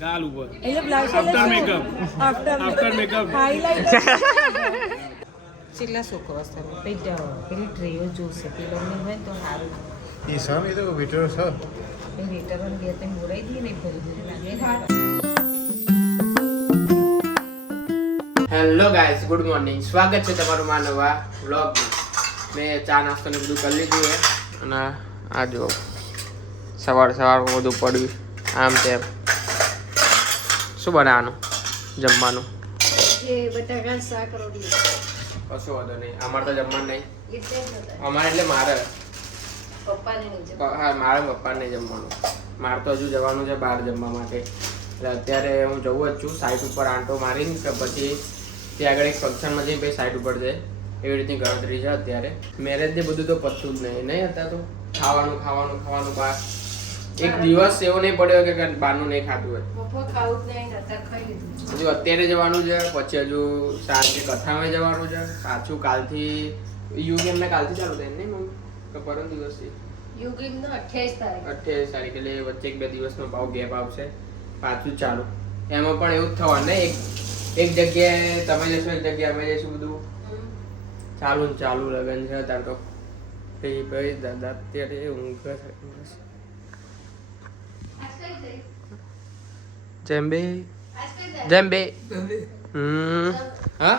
ગાલ ઉપર એટલે બ્લાઉઝ આફ્ટર મેકઅપ હાઈલાઈટ છેલ્લા શું કહો તમે પેલી ટ્રેઓ જોશે પેલોની હોય તો સારું એ સમ એ તો વિટર છે એ રિટર્ન બે તે મોડાઈ દઈએ ને ભરી લાગે હેલો ગાઈસ, ગુડ મોર્નિંગ. સ્વાગત છે તમારું મારા નવા વ્લોગમાં. મેં ચા નાસ્તો ને બધું કરી લીધું છે અને આ જો સવારમાં બધું પડ્યું આમ તેમ. શું બનાવવાનું જમવાનું? બટાકા શાક રોટલી. કશો વાંધો નહીં, અમારે તો જમવાનું નહીં. અમારે એટલે મારે હા મારે પપ્પાને નહીં જમવાનું. મારે તો હજુ જવાનું છે બહાર જમવા માટે. એટલે અત્યારે હું જવું જ છું સાઈડ ઉપર આંટો મારીને કે પછી ત્યાં આગળ એક ફંક્શનમાં જઈને પછી સાઈડ ઉપર જાય એવી રીતની ગણતરી છે અત્યારે. મેરેજ ને બધું તો પતતું જ નહીં હતા તો ખાવાનું બહાર એક દિવસ એવો નહીં પડ્યો કે બહારનું નહીં ખાતું હોય. હજુ અત્યારે જવાનું છે, પછી હજુ સાંજે કથામાં જવાનું છે પાછું. કાલથી યુગેમને કાલથી ચાલુ થાય નહીં મમ્મી કે પરમ દિવસથી 28 તારીખ એટલે વચ્ચે એક બે દિવસનો ભાવ ગેપ આવશે પાછું ચાલુ. એમાં પણ એવું જ થવાનું ને એક જગ્યાએ તમે જશો એક જગ્યાએ અમે જઈશું, બધું ચાલુ લગન છે તાર તો ભાઈ દાદા અત્યારે ઊંઘ જેમ્બે હા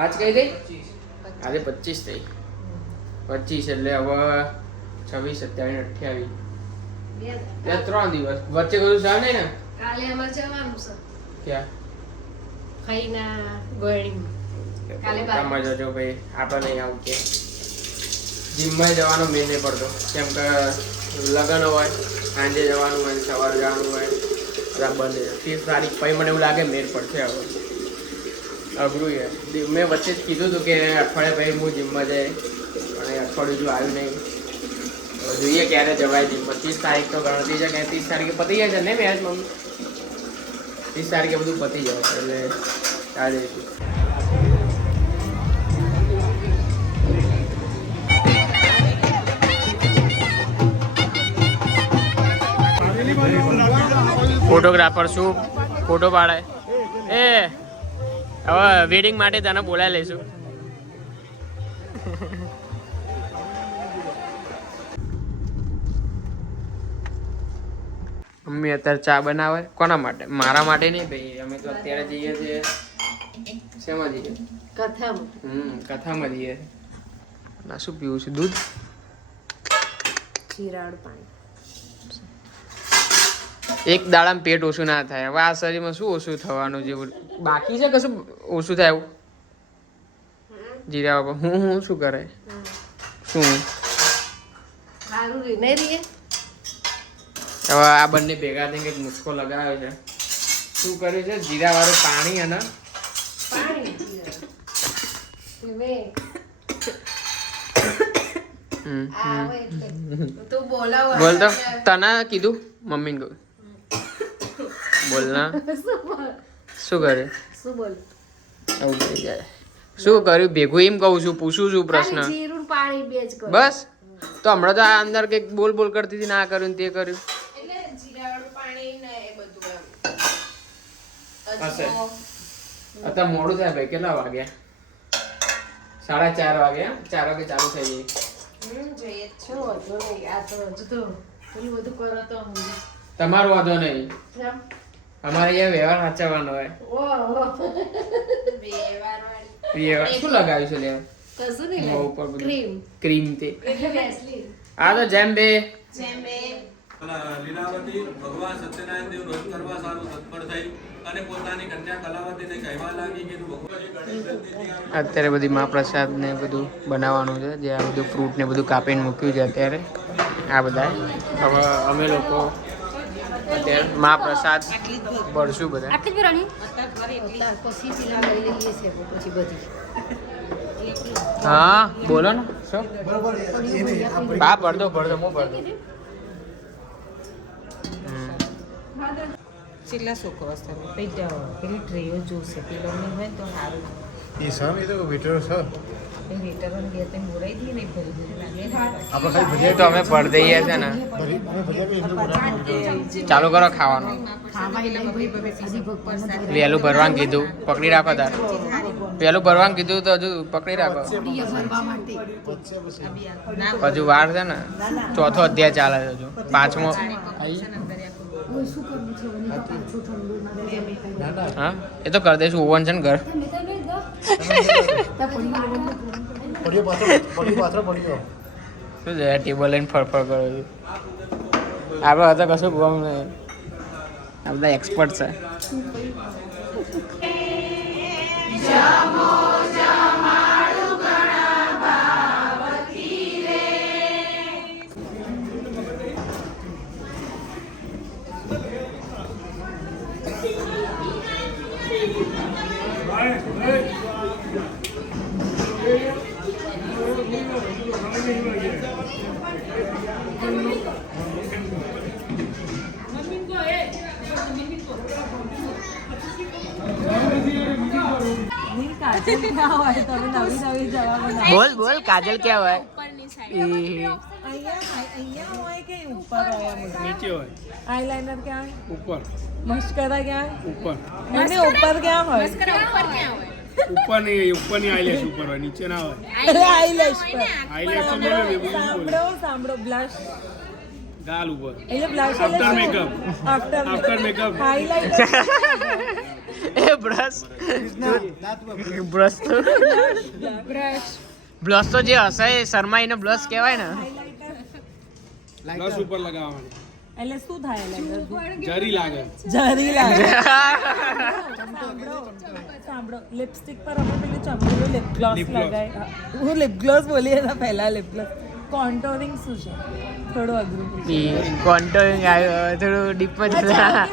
આજ કઈ થઈ? આજે 25 થઈ. 25 એટલે હવે 26, 27, 28 3 દિવસ વચ્ચે કશું છે નહીં ને? કાલે અમારે જવાનું છે ક્યાં? ખઈના ગોળણી કાલે કામ જજો ભાઈ, આપણે નહીં આવું કે જીમમાં જવાનો મેળ નહીં પડતો કેમ કે લગ્ન હોય, સાંજે જવાનું હોય, સવારે જવાનું હોય, બધા બંધ 30 તારીખ પછી મને એવું લાગે મેળ પડશે. હવે અઘરું છે. મેં વચ્ચે જ કીધું હતું કે અઠવાડિયા પછી હું જીમમાં જાય અને અઠવાડિયું જો આવ્યું નહીં. જોઈએ ક્યારે જવાય જીમ. 30 તારીખ તો ગણતરી છે કે 30 તારીખે પતી જાય છે ને મેરેજ મમ્મી? 30 તારીખે બધું પતી જાય એટલે ચાલે જઈશું. ફોટોગ્રાફર શું ફોટો પાડાય? એ હવે વેડિંગ માટે તને બોલાવી લઈશું. મમ્મી અત્યારે ચા બનાવે કોના માટે? મારા માટે નહીં ભાઈ, અમે તો અત્યારે જઈએ છીએ શેમાં જઈએ? કથામાં જઈએ. ના શું પીવું છે? દૂધ? જીરાળ પાણી. એક દાડામાં પેટ ઓછું ના થાય. હવે આ શરીરમાં શું ઓછું થવાનું જેવું બાકી છે? કશું ઓછું થાય એવું? જીરા બાપા હું શું કરે? શું સારું રે નહીં રે. હવે આ બંને ભેગા થઈને કંઈક મુસ્કો લગાવ્યો છે. શું કર્યું છે? જીરા વાળું પાણી અને બોલ તો તને કીધું મમ્મીને કહું બોલ ના. શું કરે? શું બોલ? આવું થઈ જાય. શું કર્યું ભેગું એમ કહું છું, પૂછું છું પ્રશ્ન જીરું પાણી બે જ કરો બસ. તો હમણાં તો આ અંદર કંઈક બોલ કરતી હતી, ના કર્યું તે કર્યું. અત્યારે મોડું થાય ભાઈ. કેટલા વાગ્યા? 4:30 વાગ્યા. 4 વાગે ચાલુ થઈ જાય. તમારો વાંધો નહીં, અમારે અહીંયા વ્યવહાર સાચવવાનો હોય. શું લગાવ્યું છે લેવા? કશું નહીં મોં ઉપર બધું ક્રીમ ક્રીમ તે વેસલીન. આ તો જેમ્બે લીલાવતી ભગવાન સત્યનારાયણ દેવ રોજ કરવા સારું તત્પર થઈ અને પોતાની કન્યા કલાવતીને કહેવા લાગી કે તું ભગવાન અત્યારે બધી મહાપ્રસાદ ને બધું બનાવવાનું છે. જે આ બધું ફ્રૂટ ને બધું કાપીને મૂક્યું છે અત્યારે આ બધા. હવે અમે લોકો અત્યારે મહાપ્રસાદ ભરશું બધા. આટલી જ બરાણી પછી પેલા લઈ લઈએ છે પછી બધી. હા બોલો ને. શું બા ભરદો હું ભરદો. છેલ્લા શું કહો તમે પેલી ટ્રેઓ જોશે પેલોની હોય તો સારું એ સામે તો વેટર છે વેટરોને બે ત્રણ બોલાવી દઈએ ને ભરી ભરી લાગે ને આપણે ખાલી ભજીયા તો અમે પર દઈએ છે ને અમે ભજીયા બી એટલું બનાવીએ. ચાલુ કરો ખાવાનું વહેલું ભરવાનું કીધું પકડી રાખો તાર વહેલું ભરવાનું કીધું તો હજુ પકડી રાખો હજુ વાર છે ને ચોથો અધ્યાય ચાલે છે હજુ પાંચમો હા એ તો કરી દઈશું ઓવન છે ને ઘર પડીઓ પાથરો પડીઓ. શું છે ટેબલ લઈને ફરફર કરો છું આપણે હતા કશું ગમ નહીં આ બધા એક્સપર્ટ છે બોલ બોલ કાજલ ક્યાં હોય નીચે હોય આઈલાइनर क्या है ઉપર मस्करा क्या है ઉપર मैंने ऊपर क्या है ઉપરની આઈલેશ ઉપર હોય નીચે ના હોય अरे आईलैश पर આઈલેશ તો બોલે ને બધું બોલે सांभळो ब्लश ગાલ ઉપર એટલે blush after makeup after after makeup highlighter એ બ્રશ બ્રશ તો બ્લશ તો જે હશે એ શર્માઈને બ્લશ કહેવાય ને પ્લસ ઉપર લગાવવાની એટલે શું થાય આઈલાइनर જરી લાગે જરી લાગે સાંભળો લિપસ્ટિક પર અમે પેલું ચમકીલું લિપ ગ્લોસ Lip gloss. લગાય હું લિપ ગ્લોસ બોલી એના પહેલા લિપ ગ્લોસ કોન્ટોરિંગ શું છે થોડું અઘરું કોન્ટોરિંગ આવ્યો થોડું ડીપમાં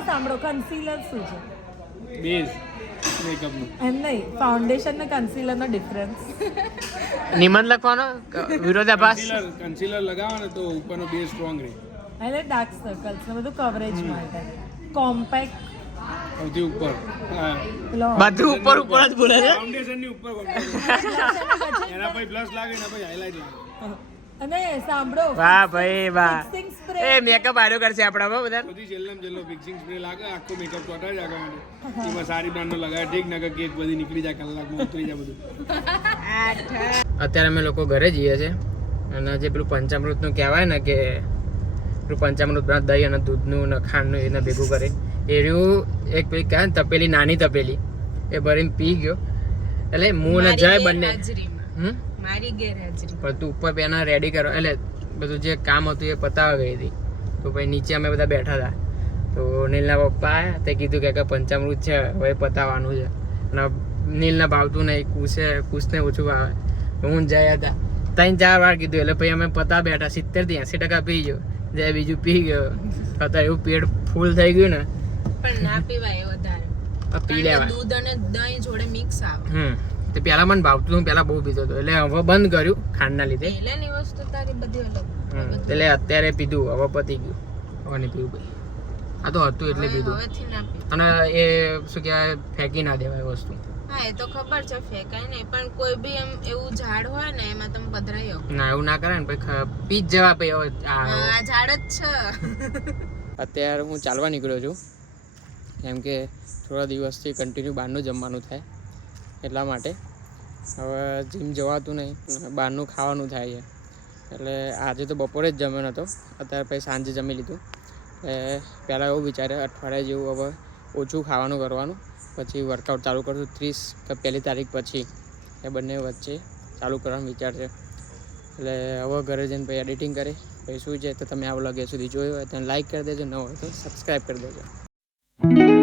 સાંભળો કન્સીલર શું છે બેઝ મેકઅપ નું એમ નહીં ફાઉન્ડેશન ને કન્સીલર નો ડિફરન્સ નિબંધ લખવાનો વિરોધાભાસ કન્સીલર લગાવો ને તો ઉપરનો બેઝ સ્ટ્રોંગ રહે એટલે ડાર્ક સર્કલ્સ ને બધું કવરેજ માટે કોમ્પેક્ટ સૌથી ઉપર હા બધું ઉપર ઉપર જ બોલે છે ફાઉન્ડેશન ની ઉપર એના પછી પ્લસ લાગે ને પછી હાઇલાઇટ લાગે અને સાંભળો વાહ ભાઈ વાહ ફિક્સિંગ સ્પ્રે એ મેકઅપ આર્યો કરશે આપણામાં બધા બધી છેલ્લો ફિક્સિંગ સ્પ્રે લાગે આખો મેકઅપ ચોટાડી રાખવા માટે એમાં સારી બ્રાન્ડનો લગાવે ઠીક ના કે કેક બધી નીકળી જાય કલાકમાં ઉતરી જાય બધું અત્યારે અમે લોકો ઘરે જઈએ છીએ અને જે પેલું પંચામૃતનું કહેવાય ને કે પેલું પંચામૃત દહીં અને દૂધનું ને ખાંડનું એને ભેગું કરી એ રહ્યું એક પેલી કહે ને તપેલી નાની તપેલી એ ભરીને પી ગયો એટલે હું ને જય બંને મારી ગેરહાજરી પણ તું ઉપર પેના રેડી કરો એટલે બધું જે કામ હતું એ પતાવા ગઈ હતી તો પછી નીચે અમે બધા બેઠા હતા તો નીલના પપ્પા આવ્યા તે કીધું કે પંચામૃત છે હવે પતાવવાનું છે અને નીલને ભાવતું નહીં કુશને ઓછું ભાવે હું જયા હતા 3-4 વાર કીધું એટલે પછી અમે પતા બેઠા 70-80% પી ગયો જે બીજું પી ગયો અત્યારે એવું પેટ ફૂલ થઈ ગયું ને પણ ના પીવાય વધારે પી લેવાય દૂધ અને દહીં જોડે મિક્સ આવે તે પહેલા મને ભાવતું હું પહેલા બહુ પીતો હતો એટલે હવે બંધ કર્યું ખાંડના લીધે પહેલાની વસ્તુ તારી બધી અલગ એટલે અત્યારે પીધું હવે પતી ગયું હવે નહીં પીવું ભાઈ આ તો હતું એટલે પીધું હવેથી ના પી અને એ શું કહેવાય ફેંકી ના દેવાય વસ્તુ હા એ તો ખબર છે ફેંકાય નહીં પણ કોઈ બી એમ એવું ઝાડ હોય ને એમાં તમે પધરાઈ શકો ના એવું ના કરે ને પછી પી જ જવા પછી હવે આ ઝાડ જ છે અત્યારે હું ચાલવા નીકળ્યો છું કેમ કે થોડા દિવસથી કન્ટિન્યુ બહારનું જમવાનું થાય એટલા માટે હવે જીમ જવાતું નહીં બહારનું ખાવાનું થાય છે એટલે આજે તો બપોરે જ જમ્યો નહોતો અત્યારે પછી સાંજે જમી લીધું એટલે પહેલાં એવું વિચારે અઠવાડિયા જેવું હવે ઓછું ખાવાનું કરવાનું પછી વર્કઆઉટ ચાલુ કરશું 30 કે 1લી તારીખ પછી એ બંને વચ્ચે ચાલુ કરવાનો વિચાર છે એટલે હવે ઘરે જઈને પછી એડિટિંગ કરી પછી શું છે તો તમે આ વ્લોગ સુધી જોયો હોય તો લાઈક કરી દેજો ન હોય તો સબસ્ક્રાઈબ કરી દેજો